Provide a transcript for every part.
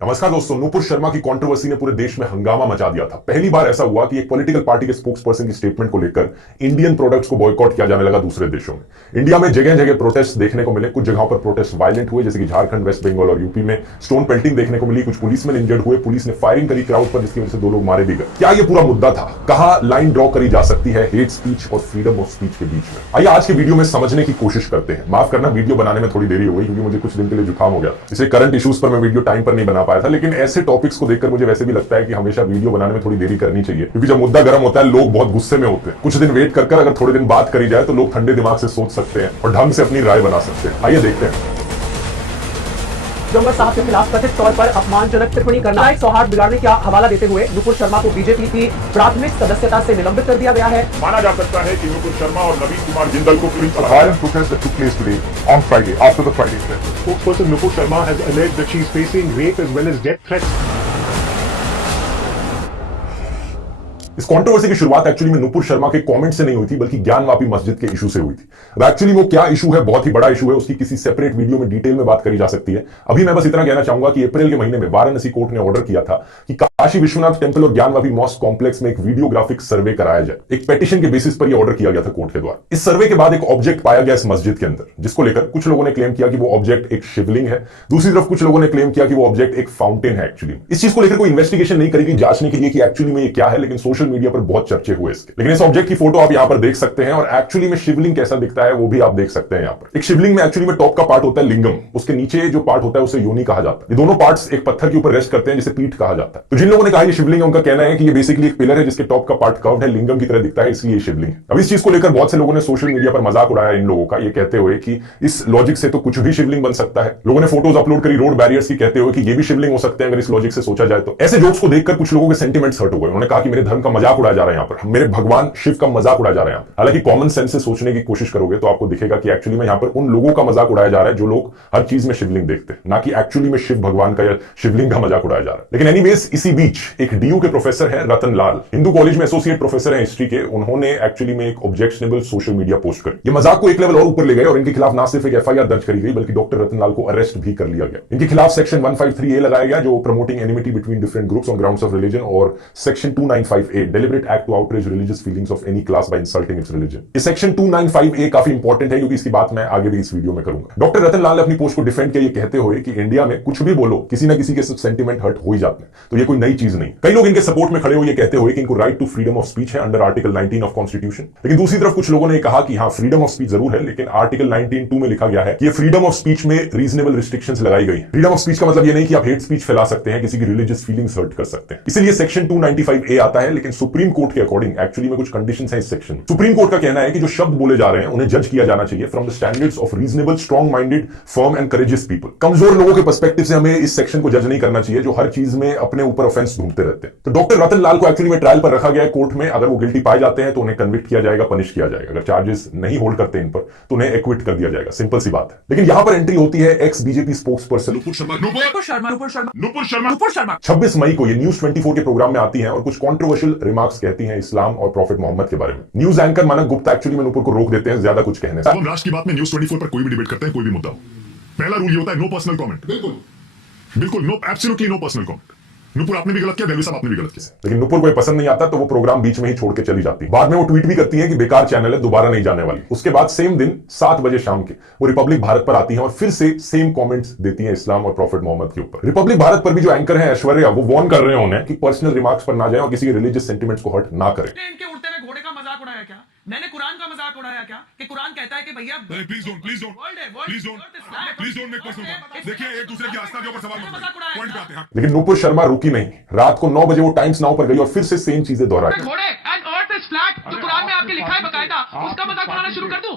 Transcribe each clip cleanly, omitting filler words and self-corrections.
नमस्कार दोस्तों, नुपुर शर्मा की कंट्रोवर्सी ने पूरे देश में हंगामा मचा दिया था। पहली बार ऐसा हुआ कि एक पॉलिटिकल पार्टी के स्पोक्स पर्सन की स्टेटमेंट को लेकर इंडियन प्रोडक्ट्स को बॉयकॉट किया जाने लगा दूसरे देशों में। इंडिया में जगह जगह प्रोटेस्ट देखने को मिले। कुछ जगहों पर प्रोटेस्ट वायलेंट हुए, जैसे कि झारखंड, वेस्ट बंगाल और यूपी में स्टोन पेल्टिंग देखने को मिली। कुछ पुलिसमैन इंजर्ड हुए, पुलिस ने फायरिंग करी क्राउड पर, जिसकी वजह से 2 लोग मारे भी गए। क्या ये पूरा मुद्दा था? कहां लाइन ड्रॉ करी जा सकती है हेट स्पीच और फ्रीडम ऑफ स्पीच के बीच में? आइए आज के वीडियो में समझने की कोशिश करते हैं। माफ करना, वीडियो बनाने में थोड़ी देरी हो गई क्योंकि मुझे कुछ दिन के लिए जुकाम हो गया, इसलिए करंट इश्यूज पर मैं वीडियो टाइम पर नहीं बना पाया था। लेकिन ऐसे टॉपिक्स को देखकर मुझे वैसे भी लगता है कि हमेशा वीडियो बनाने में थोड़ी देरी करनी चाहिए, क्योंकि जब मुद्दा गर्म होता है लोग बहुत गुस्से में होते हैं। कुछ दिन वेट कर अगर थोड़े दिन बात करी जाए तो लोग ठंडे दिमाग से सोच सकते हैं और ढंग से अपनी राय बना सकते हैं। आइए देखते हैं। जंगल साहब के खिलाफ कथित तौर पर अपमानजनक टिप्पणी करना, सौहार्द बिगाड़ने का हवाला देते हुए नुपुर शर्मा को बीजेपी की प्राथमिक सदस्यता से निलंबित कर दिया गया है। माना जा सकता है कि नुपुर शर्मा और नवीन कुमार जिंदल को पूरी Spokesperson Nupur Sharma has alleged that she is facing rape as well as death threats. इस कंट्रोवर्सी की शुरुआत एक्चुअली में नुपुर शर्मा के कमेंट से नहीं हुई थी, बल्कि ज्ञानवापी मस्जिद के इशू से हुई थी। अब एक्चुअली वो क्या इशू है, बहुत ही बड़ा इशू है, उसकी किसी सेपरेट वीडियो में डिटेल में बात करी जा सकती है। अभी मैं बस इतना कहना चाहूंगा कि अप्रैल के महीने में वाराणसी कोर्ट ने ऑर्डर किया था कि काशी विश्वनाथ टेंपल और ज्ञानवापी मॉस्क कॉम्प्लेक्स में एक वीडियोग्राफिक सर्वे कराया जाए। एक पेटिशन के बेसिस पर यह ऑर्डर किया गया था कोर्ट के द्वारा। इस सर्वे के बाद एक ऑब्जेक्ट पाया गया इस मस्जिद के अंदर, जिसको लेकर कुछ लोगों ने क्लेम किया कि वो ऑब्जेक्ट एक शिवलिंग है। दूसरी तरफ कुछ लोगों ने क्लेम किया कि वो ऑब्जेक्ट एक फाउंटेन है। एक्चुअली इस चीज को लेकर कोई इन्वेस्टिगेशन नहीं करेगी जांचने के लिए कि एक्चुअली में ये क्या है, लेकिन सोशल मीडिया पर बहुत चर्चे हुए इसके। लेकिन इस ऑब्जेक्ट की फोटो आप यहां पर देख सकते हैं और एक्चुअली में शिवलिंग कैसा दिखता है वो भी आप देख सकते हैं। यहां पर एक शिवलिंग में एक्चुअली में टॉप का पार्ट होता है लिंगम, उसके नीचे जो पार्ट होता है उसे योनि कहा जाता है। ये दोनों पार्ट्स एक पत्थर के ऊपर रेस्ट करते हैं जिसे पीठ कहा जाता है। तो जिन लोगों ने कहा ये शिवलिंग है, उनका कहना है कि ये बेसिकली एक पिलर है जिसके टॉप का पार्ट कर्व्ड है, लिंगम की तरह दिखता है, इसलिए शिवलिंग है। अब इस चीज को लेकर बहुत से लोगों ने सोशल मीडिया पर मजाक उड़ाया इन लोगों का, ये कहते हुए कि इस लॉजिक से तो कुछ भी शिवलिंग बन सकता है। लोगों ने फोटोज अपलोड करी रोड बैरियर्स की, कहते हुए कि ये भी शिवलिंग हो सकते हैं अगर इस लॉजिक से सोचा जाए तो। ऐसे जोक्स को देखकर कुछ लोगों के सेंटिमेंट्स हर्ट हो गए। उन्होंने कहा कि मेरे धर्म का मजाक उड़ाया जा रहा है, यहाँ पर मेरे भगवान शिव का मजाक उड़ाया जा रहा है। हालांकि कॉमन सेंस से सोचने की कोशिश करोगे तो आपको दिखेगा कि एक्चुअली में यहां पर उन लोगों का मजाक उड़ाया जा रहा है जो लोग हर चीज में शिवलिंग देखते हैं, ना कि एक्चुअली में शिव भगवान का या शिवलिंग का मजाक उड़ाया जा रहा है। लेकिन एनीवेज, इसी बीच एक डीयू के प्रोफेसर है रतन लाल, हिंदू कॉलेज में एसोसिएट प्रोफेसर है हिस्ट्री के, उन्होंने एक्चुअली में एक ऑब्जेक्शनेबल सोशल मीडिया पोस्ट करी। ये मजाक को एक लेवल और ऊपर ले गए और इनके खिलाफ ना सिर्फ एक एफआईआर दर्ज करी गई बल्कि डॉक्टर रतन लाल को अरेस्ट भी कर लिया गया। इनके खिलाफ सेक्शन 153A लगाया गया जो promoting enmity between different groups on grounds of religion, और section 295A deliberate act to outrage religious feelings of any class by insulting its religion. ये सेक्शन 295A काफी इंपॉर्टेंट है क्योंकि इसकी बात मैं आगे भी इस वीडियो में करूंगा। डॉक्टर रतन लाल ने अपनी पोस्ट को डिफेंड किया ये कहते हुए कि इंडिया में कुछ भी बोलो किसी ना किसी के सेंटिमेंट हर्ट हो ही जाते हैं, तो ये कोई नई चीज नहीं। कई लोग इनके सपोर्ट में खड़े हुए ये कहते हुए कि इनको right to freedom of speech है अंडर आर्टिकल 19 ऑफ कॉन्स्टिट्यूशन। लेकिन दूसरी तरफ कुछ लोगों ने कहा कि हाँ, फ्रीडम ऑफ स्पीच जरूर है, लेकिन आर्टिकल 19(2) में लिखा गया है कि ये फ्रीडम ऑफ स्पीच में रीजनेबल रिस्ट्रिक्शंस लगाई गई। फ्रीडम ऑफ स्पीच का मतलब ये नहीं कि आप हेट स्पीच फैला सकते हैं, किसी की रिलीजियस फीलिंग्स हर्ट कर सकते हैं, इसलिए सेक्शन 295A आता है। लेकिन सुप्रीम कोर्ट के अकॉर्डिंग एक्चुअली में कुछ कंडीशंस हैं इस सेक्शन में। सुप्रीम कोर्ट का कहना है कि जो शब्द बोले जा रहे हैं उन्हें जज किया जाना चाहिए from the standards of reasonable, strong minded, firm and courageous people. कमजोर लोगों के पर्सपेक्टिव से हमें इस सेक्शन को जज नहीं करना चाहिए जो हर चीज में अपने ऊपर ऑफेंस ढूंढते रहते हैं। तो डॉक्टर रतन लाल को एक्चुअली में ट्रायल पर रखा गया है कोर्ट में। अगर वो गिल्टी पाए जाते हैं तो उन्हें कन्विक्ट किया जाएगा, पनिश किया जाएगा। अगर चार्जेस नहीं होल्ड करते इन पर तो उन्हें एक्विट कर दिया जाएगा, सिंपल सी बात है। लेकिन यहां पर एंट्री होती है x BJP spokes person Nupur Sharma. 26 मई को ये न्यूज 24 के प्रोग्राम में आती हैं और कुछ कॉन्ट्रोवर्शियल रिमार्क्स कहती हैं इस्लाम और प्रॉफिट मोहम्मद के बारे में। न्यूज एंकर मानक गुप्ता एक्चुअली में नुपुर को रोक देते हैं ज्यादा कुछ कहने से। हम राष्ट्र की बात में न्यूज 24 पर कोई भी डिबेट करते हैं, कोई भी मुद्दा हो, पहला रूल ये होता है नो पर्सनल कमेंट। बिल्कुल no, absolutely no personal comment. Nupur आपने भी गलत किया, देवी साहब आपने भी गलत किया। लेकिन नुपुर को ये पसंद नहीं आता तो वो प्रोग्राम बीच में ही छोड़ के चली जाती है। बाद में वो ट्वीट भी करती है कि बेकार चैनल है, दोबारा नहीं जाने वाली। उसके बाद सेम दिन 7 बजे शाम के वो रिपब्लिक भारत पर आती है और फिर से सेम कमेंट्स देती है इस्लाम और प्रॉफिट मोहम्मद के ऊपर। रिपब्लिक भारत पर भी जो एंकर है ऐश्वर्या, वो वार्न कर रहे हैं उन्हें कि पर्सनल रिमार्क्स पर ना जाए और किसी के रिलीजियस सेंटिमेंट्स को हर्ट ना करें। इनके उड़ते हुए घोड़े का मजाक उड़ाया क्या? मैंने कुरान का मजाक उड़ाया क्या कि कुरान कहता है कि भैया प्लीज डोंट मेक पर्सनल। देखिए एक दूसरे की आस्था के ऊपर सवाल मत करिए, पॉइंट पे आते हैं। लेकिन नुपुर शर्मा रुकी नहीं। रात को 9 बजे वो टाइम्स नाउ पर गई और फिर से सेम चीजें दोहराई। घोड़े एंड अर्थ इज फ्लैट, जो कुरान में आपके लिखा है बकायदा, उसका मजाक उड़ाना शुरू कर दूं।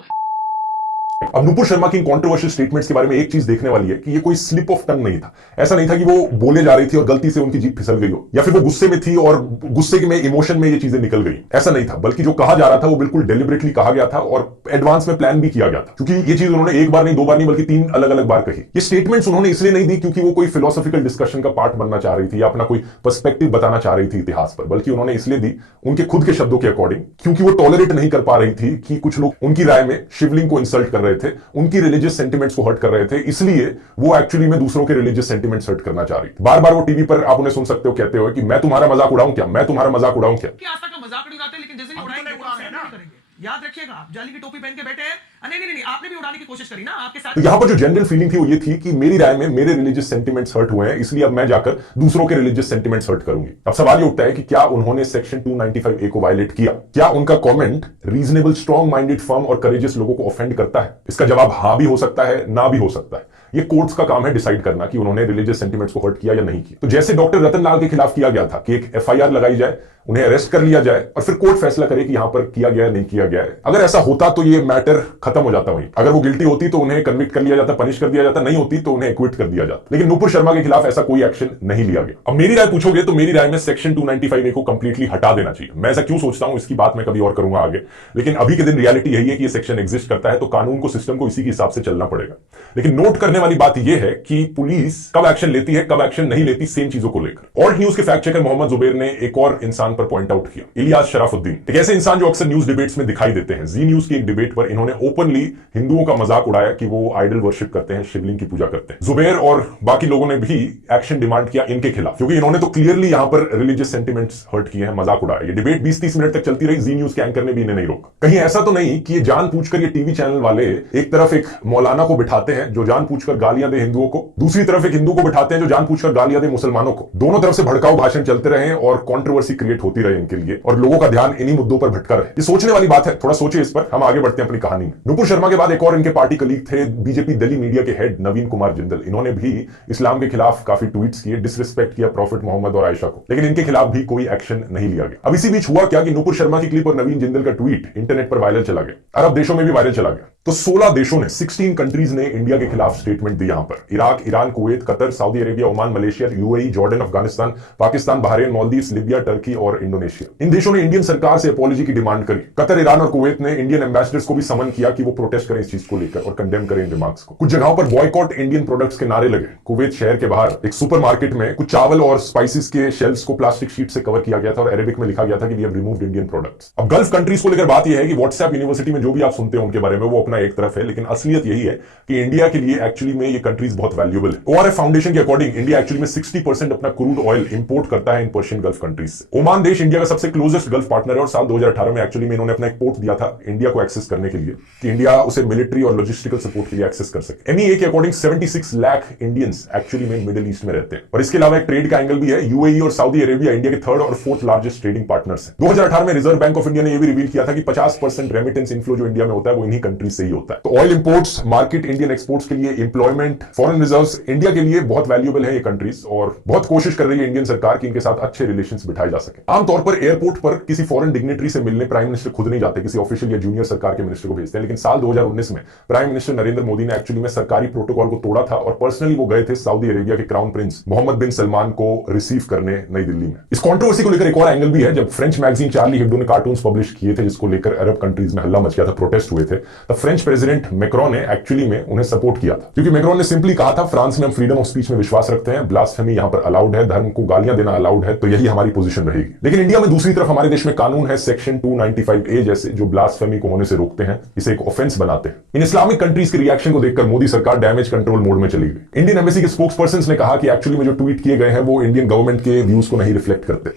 अब नुपुर शर्मा की कंट्रोवर्शियल स्टेटमेंट्स के बारे में एक चीज देखने वाली है कि ये कोई स्लिप ऑफ टंग नहीं था। ऐसा नहीं था कि वो बोले जा रही थी और गलती से उनकी जीभ फिसल गई हो, या फिर वो गुस्से में थी और गुस्से में इमोशन में ये चीजें निकल गई। ऐसा नहीं था, बल्कि जो कहा जा रहा था वो बिल्कुल डेलिबरेटली कहा गया था और एडवांस में प्लान भी किया गया था। क्योंकि ये चीज उन्होंने एक बार नहीं, 2 बार नहीं, बल्कि 3 अलग अलग बार कही। ये स्टेटमेंट्स उन्होंने इसलिए नहीं दी क्योंकि वो कोई फिलोसॉफिकल डिस्कशन का पार्ट बनना चाह रही थी या अपना कोई पर्सपेक्टिव बताना चाह रही थी इतिहास पर, बल्कि उन्होंने इसलिए दी उनके खुद के शब्दों के अकॉर्डिंग, क्योंकि वो टॉलरेट नहीं कर पा रही थी कि कुछ लोग उनकी राय में शिवलिंग को इंसल्ट कर रहे रहे थे, उनकी रिलीजियस सेंटिमेंट्स को हर्ट कर रहे थे, इसलिए वो एक्चुअली में दूसरों के रिलीजियस सेंटिमेंट्स हर्ट करना चाह रही थी। बार बार वो टीवी पर आप उन्हें सुन सकते हो कहते हो कि मैं तुम्हारा मजाक उड़ाऊं क्या, मैं तुम्हारा मजाक उड़ाऊं क्या। की आस्था का मजाक नहीं उड़ाते, लेकिन जैसे ही उड़ाएंगे वो सहन नहीं करेंगे। याद रखिएगा, आप जाली की टोपी पहन के बैठे हैं। नहीं, आपने भी उड़ाने की कोशिश करी ना आपके साथ। तो यहां पर जो जनरल फीलिंग थी वो ये थी कि मेरी राय में मेरे रिलीजियस सेंटिमेंट्स हर्ट हुए हैं, इसलिए अब मैं जाकर दूसरों के रिलीजियस सेंटिमेंट्स हर्ट करूंगी। अब सवाल ये उठता है कि क्या उन्होंने सेक्शन 295A को वायलेट किया? क्या उनका comment reasonable, strong minded, firm और करेजियस लोगों को ऑफेंड करता है? इसका जवाब हां भी हो सकता है, ना भी हो सकता है। ये कोर्ट्स का काम है डिसाइड करना कि उन्होंने रिलीजियस सेंटिमेंट्स को हर्ट किया या नहीं किया। तो जैसे डॉक्टर रतनलाल के खिलाफ किया गया था कि एक FIR लगाई जाए, उन्हें अरेस्ट कर लिया जाए और फिर कोर्ट फैसला करे कि यहां पर किया गया नहीं किया गया है। अगर ऐसा होता तो ये मैटर खत्म हो जाता वहीं। अगर वो गिल्टी होती तो उन्हें कन्विक्ट कर लिया जाता, पनिश कर दिया जाता, नहीं होती तो उन्हें एक्विट कर दिया जाता। लेकिन नूपुर शर्मा के खिलाफ ऐसा कोई एक्शन नहीं लिया गया। अब मेरी राय पूछोगे तो मेरी राय में सेक्शन 295A को कंप्लीटली हटा देना चाहिए। मैं ऐसा क्यों सोचता हूं इसकी बात मैं कभी और करूंगा आगे, लेकिन अभी के दिन रियलिटी यही है कि ये सेक्शन एग्जिस्ट करता है, तो कानून को, सिस्टम को इसी के हिसाब से चलना पड़ेगा। लेकिन नोट करने वाली बात यह है कि पुलिस कब एक्शन लेती है, कब एक्शन नहीं लेती, सेम चीजों को लेकर। ऑल्ट न्यूज के फैक्ट चेकर मोहम्मद जुबैर ने एक और इंसान पर पॉइंट आउट किया, इलियास शराफुद्दीन, एक ऐसे इंसान जो अक्सर न्यूज डिबेट्स में दिखाई देते हैं। जी न्यूज की एक डिबेट पर इन्होंने ओपनली हिंदुओं का मजाक उड़ाया कि वो आइडल वर्शिप करते हैं, शिवलिंग की पूजा करते हैं। जुबैर और बाकी लोगों ने भी एक्शन डिमांड किया इनके खिलाफ, क्योंकि इन्होंने तो क्लियरली यहां पर रिलीजियस सेंटिमेंट्स हर्ट किए हैं, मजाक उड़ाया। ये डिबेट 20-30 मिनट तक चलती रही। जी न्यूज के एंकर ने भी इन्हें नहीं रोका। कहीं ऐसा तो नहीं कि ये जानबूझकर ये टीवी चैनल वाले एक तरफ एक मौलाना को बिठाते हैं जो जानबूझकर गालियां दे हिंदुओं को, दूसरी तरफ एक हिंदू को बिठाते हैं जो जानबूझकर गालियां दे मुसलमानों को। दोनों तरफ से भड़काऊ भाषण चलते रहे और कंट्रोवर्सी क्रिएट होती रहे इनके लिए, और लोगों का ध्यान इन्हीं मुद्दों पर भटका रहे। ये सोचने वाली बात है, थोड़ा सोचिए इस पर। हम आगे बढ़ते हैं अपनी कहानी में। नूपुर शर्मा के बाद एक और इनके पार्टी कलीग थे, बीजेपी दिल्ली मीडिया के हेड नवीन कुमार जिंदल। इन्होंने भी इस्लाम के खिलाफ काफी ट्वीट्स किए, डिसरिस्पेक्ट किया प्रॉफिट मोहम्मद और आयशा को, लेकिन इनके खिलाफ भी कोई एक्शन नहीं लिया गया। अब इसी बीच हुआ क्या कि नूपुर शर्मा की क्लिप और नवीन जिंदल का ट्वीट इंटरनेट पर वायरल चला गया, अरब देशों में भी वायरल चला गया। तो 16 देशों ने, 16 कंट्रीज ने इंडिया के खिलाफ स्टेटमेंट दी। यहां पर Iraq, Iran, Kuwait, Qatar, Saudi Arabia, Oman, Malaysia, UAE, Jordan, Afghanistan, Pakistan, Bahrain, Maldives, Libya, Turkey और इंडोनेशिया। इन देशों ने इंडियन सरकार से अपॉलजी की डिमांड करी। कतर, ईरान और कुवैत ने इंडियन एम्बेसडर्स को भी समन किया कि वो प्रोटेस्ट करें इस चीज को लेकर और कंडेम करें इन रिमार्क्स को। कुछ जगहों पर बॉयकॉट इंडियन प्रोडक्ट्स के नारे लगे। कुवैत शहर के बाहर एक सुपरमार्केट में कुछ चावल और स्पाइसेस के शेल्फ्स को प्लास्टिक शीट से कवर किया गया था और अरेबिक में लिखा गया था कि we have removed Indian products. अब गल्फ कंट्रीज को लेकर बात यह है कि व्हाट्सएप यूनिवर्सिटी में जो भी आप सुनते हैं उनके बारे में, वो अपना एक तरफ है, लेकिन असलियत यही है कि इंडिया के लिए एक्चुअली में ये कंट्रीज बहुत वैल्यूएबल है। ORF फाउंडेशन के अकॉर्डिंग इंडिया एक्चुअली में 60% अपना क्रूड ऑयल इंपोर्ट करता है इन पर्शियन गल्फ कंट्रीज से। ओमान देश इंडिया का सबसे क्लोजेस्ट गल्फ पार्टनर है और साल 2018 में एक्चुअली में इन्होंने अपना एक पोर्ट दिया था इंडिया को एक्सेस करने के लिए कि इंडिया उसे मिलिट्री और लॉजिस्टिकल सपोर्ट के लिए एक्सेस कर सके। MEA के अकॉर्डिंग 76 लाख इंडियंस एक्चुअली में मिडिल ईस्ट में रहते हैं। और इसके अलावा एक ट्रेड का एंगल भी है। UAE और सऊदी अरेबिया इंडिया के 3rd और 4th लार्जेस्ट ट्रेडिंग पार्टनर्स हैं। 2018 में रिजर्व बैंक ऑफ इंडिया ने यह भी रिवील किया था कि 50% रेमिटेंस इनफ्लो जो इंडिया में होता है वो इन्हीं कंट्रीज से ही होता है। तो oil imports, market, Indian exports के लिए एम्प्लॉयमेंट, फॉरेन रिजर्व्स, इंडिया के लिए बहुत वैल्यूएबल है ये कंट्रीज, और बहुत कोशिश कर रही है इंडियन सरकार की इनके साथ अच्छे रिलेशंस बिठाए जा सके। आमतौर पर एयरपोर्ट पर किसी फॉरेन डिग्नेटरी से मिलने प्राइम मिनिस्टर खुद नहीं जाते, किसी ऑफिशियल या जूनियर सरकार के मिनिस्टर को भेजते हैं। लेकिन साल 2019 में प्राइम मिनिस्टर नरेंद्र मोदी ने एक्चुअली में सरकारी प्रोटोकॉल को तोड़ा था और पर्सनली वो गए थे सऊदी अरेबिया के क्राउन प्रिंस मोहम्मद बिन सलमान को रिसीव करने नई दिल्ली में। इस कंट्रोवर्सी को लेकर एक और एंगल भी है। जब फ्रेंच मैगजीन चार्ली हिब्डो ने कार्टून्स पब्लिश किए थे जिसको लेकर अरब कंट्रीज में हल्ला मच गया था, प्रोटेस्ट हुए थे, तब फ्रेंच प्रेसिडेंट मैक्रोन ने एक्चुअली में उन्हें सपोर्ट किया था, क्योंकि मैक्रोन ने सिंपली कहा था फ्रांस में हम फ्रीडम ऑफ स्पीच में विश्वास रखते हैं, ब्लास्फेमी यहां पर अलाउड है, धर्म को गालियां देना अलाउड है, तो यही हमारी पोजीशन रहेगी। लेकिन इंडिया में दूसरी तरफ हमारे देश में कानून है सेक्शन 295A जैसे, जो ब्लास्फेमी को होने से रोकते हैं, इसे एक ऑफेंस बनाते हैं। इन इस्लामिक कंट्रीज के रिएक्शन को देखकर मोदी सरकार डैमेज कंट्रोल मोड में चली गई। इंडियन एम्बेसी के स्पोक्सपर्सन ने कहा कि एक्चुअली में जो ट्वीट किए गए हैं वो इंडियन गवर्नमेंट के व्यूज को नहीं रिफ्लेक्ट करते,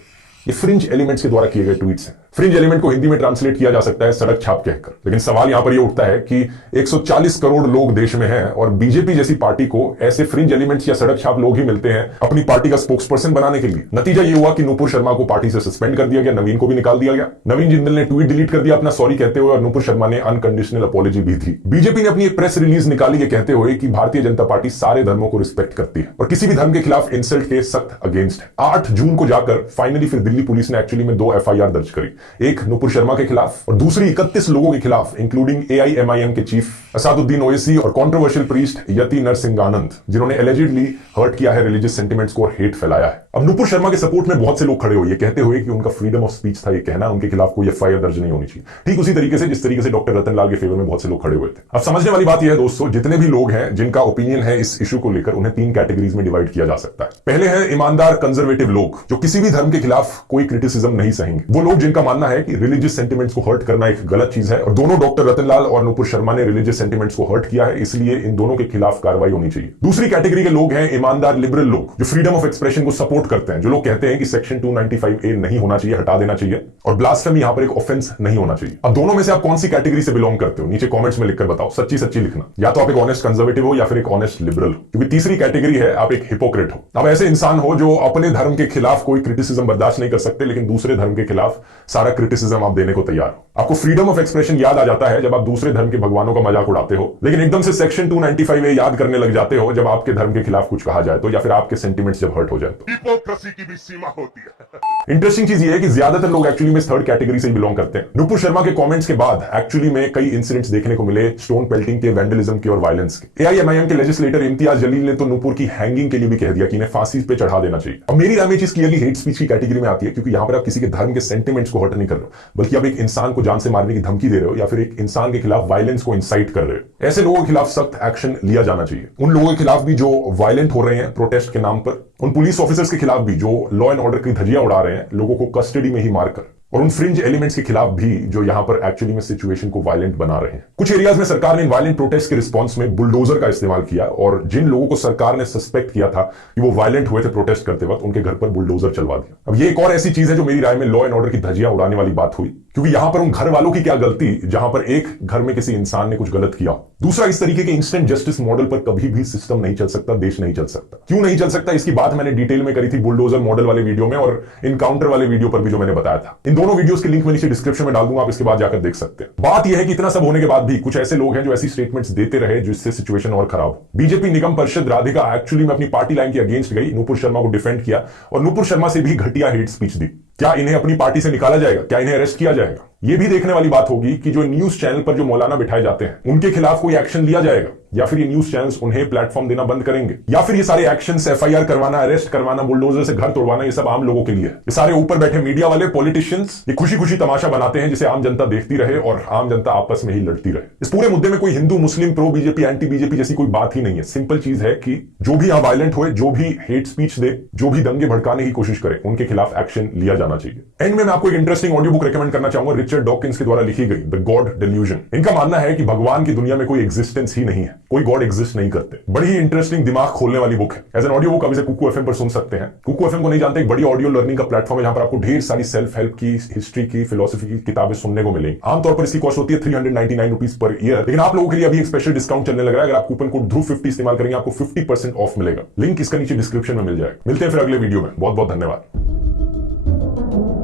ये फ्रिंज एलिमेंट्स के द्वारा किए गए ट्वीट्स हैं। फ्रिंज एलिमेंट को हिंदी में ट्रांसलेट किया जा सकता है सड़क छाप कहकर, लेकिन सवाल यहां पर यह उठता है कि 140 करोड़ लोग देश में हैं और बीजेपी जैसी पार्टी को ऐसे फ्रिंज एलिमेंट्स या सड़क छाप लोग ही मिलते हैं अपनी पार्टी का स्पोक्सपर्सन बनाने के लिए। नतीजा यह हुआ कि नूपुर शर्मा को पार्टी से सस्पेंड कर दिया गया, नवीन को भी निकाल दिया गया। नवीन जिंदल ने ट्वीट डिलीट कर दिया अपना सॉरी कहते हुए, और नूपुर शर्मा ने अनकंडीशनल अपॉलॉजी भी दी। बीजेपी ने अपनी एक प्रेस रिलीज निकाली ये कहते हुए कि भारतीय जनता पार्टी सारे धर्मों को रिस्पेक्ट करती है और किसी भी धर्म के खिलाफ इंसल्ट के सख्त अगेंस्ट है। 8 जून को जाकर फाइनली फिर दिल्ली पुलिस ने एक्चुअली में 2 FIR दर्ज करी, एक नूपुर शर्मा के खिलाफ और दूसरी 31 लोगों के खिलाफ, इंक्लूडिंग AIMIM के चीफ असादुद्दीन ओवैसी और कंट्रोवर्शियल प्रीस्ट यति नरसिंहानंद, जिन्होंने एलिजिडली हर्ट किया है रिलीजियस सेंटिमेंट्स को और हेट फैलाया है। अब नूपुर शर्मा के सपोर्ट में बहुत से लोग खड़े हुए ये कहते हुए कि उनका फ्रीडम ऑफ स्पीच था ये कहना, उनके खिलाफ कोई FIR दर्ज नहीं होनी चाहिए, ठीक उसी तरीके से जिस तरीके से डॉक्टर रतनलाल के फेवर में बहुत से लोग खड़े हुए थे। अब समझने वाली बात यह है दोस्तों, जितने भी लोग हैं जिनका ओपिनियन है इस इशू को लेकर, उन्हें 3 कैटेगरीज में डिवाइड किया जा सकता है। पहले है ईमानदार कंजर्वेटिव लोग जो किसी भी धर्म के खिलाफ कोई क्रिटिसिज्म नहीं सहेंगे, वो लोग जिनका मानना है कि रिलीजियस सेंटिमेंट्स को हर्ट करना एक गलत चीज है, और दोनों डॉक्टर रतनलाल और नूपुर शर्मा ने रिलीजियस सेंटिमेंट्स को हर्ट किया है, इसलिए इन दोनों के खिलाफ कार्रवाई होनी चाहिए। दूसरी कैटेगरी के लोग हैं ईमानदार लिबरल लोग, जो फ्रीडम ऑफ एक्सप्रेशन को सपोर्ट करते हैं, जो लोग कहते हैं कि सेक्शन 295A नहीं होना चाहिए, हटा देना चाहिए, और ब्लास्फेमी यहां पर एक ऑफेंस नहीं होना चाहिए। अब दोनों में से आप कौन सी कैटेगरी से बिलोंग करते हो, नीचे कमेंट्स में लिखकर बताओ। सच्ची सच्ची लिखना, या तो आप एक ऑनेस्ट कंजर्वेटिव हो या फिर एक ऑनेस्ट लिबरल हो, क्योंकि तीसरी कैटेगरी है आप एक हिपोक्रेट हो। आप ऐसे इंसान हो जो अपने धर्म के खिलाफ कोई क्रिटिसिज्म बर्दाश्त नहीं कर सकते, लेकिन दूसरे धर्म के खिलाफ सारा क्रिटिसिज्म आप देने को तैयार हो। आपको फ्रीडम ऑफ एक्सप्रेशन याद आ जाता है जब आप दूसरे धर्म के भगवानों का मजाक उड़ाते हो, लेकिन एकदम से सेक्शन 295A याद करने लग जाते हो जब आपके धर्म के खिलाफ कुछ कहा जाए तो, या फिर आपके सेंटिमेंट्स जब हर्ट हो जाए तो। हिपोक्रेसी की भी सीमा होती है। इंटरेस्टिंग चीज ये है कि ज्यादातर लोग एक्चुअली में थर्ड कैटेगरी से बिलोंग करते हैं। नुपुर शर्मा के कमेंट्स के बाद एक्चुअली में कई इंसिडेंट्स देखने को मिले स्टोन पेल्टिंग के, वैंडलिज्म के और वायलेंस के। AIMIM के लेजिस्लेटर इम्तियाज जलील ने तो नुपुर की हैंगिंग के लिए भी कह दिया कि इन्हें फांसी पे चढ़ा देना चाहिए। अब मेरी राय में चीज क्लियरली हेट स्पीच की कैटेगरी में आती है, क्योंकि यहां पर आप किसी के धर्म के सेंटिमेंट्स को हर्ट नहीं कर रहे हो, बल्कि आप एक इंसान को जान से मारने की धमकी दे रहे हो या फिर एक इंसान के खिलाफ वायलेंस को इंसाइट कर रहे हो। ऐसे लोगों के खिलाफ सख्त एक्शन लिया जाना चाहिए। उन लोगों के खिलाफ भी जो वायलेंट हो रहे हैं प्रोटेस्ट के नाम पर, उन पुलिस ऑफिसर्स के खिलाफ भी जो लॉ एंड ऑर्डर की धज्जियां उड़ा रहे हैं लोगों को कस्टडी में ही मारकर, और उन फ्रिंज एलिमेंट्स के खिलाफ भी जो यहां पर एक्चुअली में सिचुएशन को वायलेंट बना रहे हैं। कुछ एरियाज में सरकार ने इन वायलेंट प्रोटेस्ट के रिस्पांस में बुलडोजर का इस्तेमाल किया, और जिन लोगों को सरकार ने सस्पेक्ट किया था कि वो वायलेंट हुए थे प्रोटेस्ट करते वक्त, उनके घर पर बुलडोजर चलवा दिया। अब ये एक और ऐसी चीज है जो मेरी राय में लॉ एंड ऑर्डर की धज्जियां उड़ाने वाली बात हुई, क्योंकि यहां पर उन घर वालों की क्या गलती जहां पर एक घर में किसी इंसान ने कुछ गलत किया। दूसरा, इस तरीके के इंस्टेंट जस्टिस मॉडल पर कभी भी सिस्टम नहीं चल सकता, देश नहीं चल सकता। क्यों नहीं चल सकता, इसकी बात मैंने डिटेल में करी थी बुलडोजर मॉडल वाले वीडियो में, और इनकाउंटर वाले वीडियो पर भी जो मैंने बताया था। इन दोनों वीडियोस के लिंक मैं नीचे डिस्क्रिप्शन में डाल दूंगा, आप इसके बाद जाकर देख सकते हैं। बात यह है कि इतना सब होने के बाद भी कुछ ऐसे लोग हैं जो ऐसी स्टेटमेंट्स देते रहे जिससे सिचुएशन और खराब हो। बीजेपी निगम परिषद राधिका एक्चुअली में अपनी पार्टी लाइन के अगेंस्ट गई, नुपुर शर्मा को डिफेंड किया और नुपुर शर्मा से भी घटिया हेट स्पीच दी। क्या इन्हें अपनी पार्टी से निकाला जाएगा? क्या इन्हें अरेस्ट किया जाएगा? यह भी देखने वाली बात होगी कि जो न्यूज चैनल पर जो मौलाना बिठाए जाते हैं उनके खिलाफ कोई एक्शन लिया जाएगा, या फिर ये न्यूज चैनल्स उन्हें प्लेटफॉर्म देना बंद करेंगे, या फिर ये सारे एक्शंस FIR करवाना, अरेस्ट करवाना, बुलडोजर से घर तोड़वाना, ये सब आम लोगों के लिए। ये सारे ऊपर बैठे मीडिया वाले पॉलिटिशियंस ये खुशी खुशी तमाशा बनाते हैं जिसे आम जनता देखती रहे और आम जनता आपस में ही लड़ती रहे। इस पूरे मुद्दे में कोई हिंदू मुस्लिम, प्रो बीजेपी एंटी बीजेपी जैसी कोई बात ही नहीं है। सिंपल चीज है कि जो भी यहां वायलेंट हुए, जो भी हेट स्पीच दे, जो भी दंगे भड़काने की कोशिश करे, उनके खिलाफ एक्शन लिया जाना चाहिए। एंड में मैं आपको एक इंटरेस्टिंग ऑडियो बुक रेकमेंड करना चाहूंगा, रिचर्ड डॉकिंस के द्वारा लिखी गई द गॉड डेल्यूजन। इनका मानना है कि भगवान की दुनिया में कोई एग्जिस्टेंस ही नहीं है, कोई गॉड एग्जिस्ट नहीं करते। बड़ी ही इंटरेस्टिंग, दिमाग खोलने वाली बुक है। एज एन ऑडियो बुक आप इसे कुकू FM पर सुन सकते हैं। कुकू FM को नहीं जानते, एक बड़ी ऑडियो लर्निंग का प्लेटफॉर्म है जहां पर आपको ढेर सारी सेल्फ हेल्प की, हिस्ट्री की, फिलोसफी की किताबें सुनने को मिलेंगी। आमतौर पर इसकी कॉस्ट होती है 399 रुपीज पर ईयर, लेकिन आप लोगों के लिए अभी एक स्पेशल डिस्काउंट चलने लग रहा है। अगर आप कूपन कोड ध्रुव50 इस्तेमाल करेंगे आपको 50% ऑफ मिलेगा। लिंक इसका नीचे डिस्क्रिप्शन में मिल जाएगा। मिलते हैं फिर अगले वीडियो में। बहुत बहुत धन्यवाद।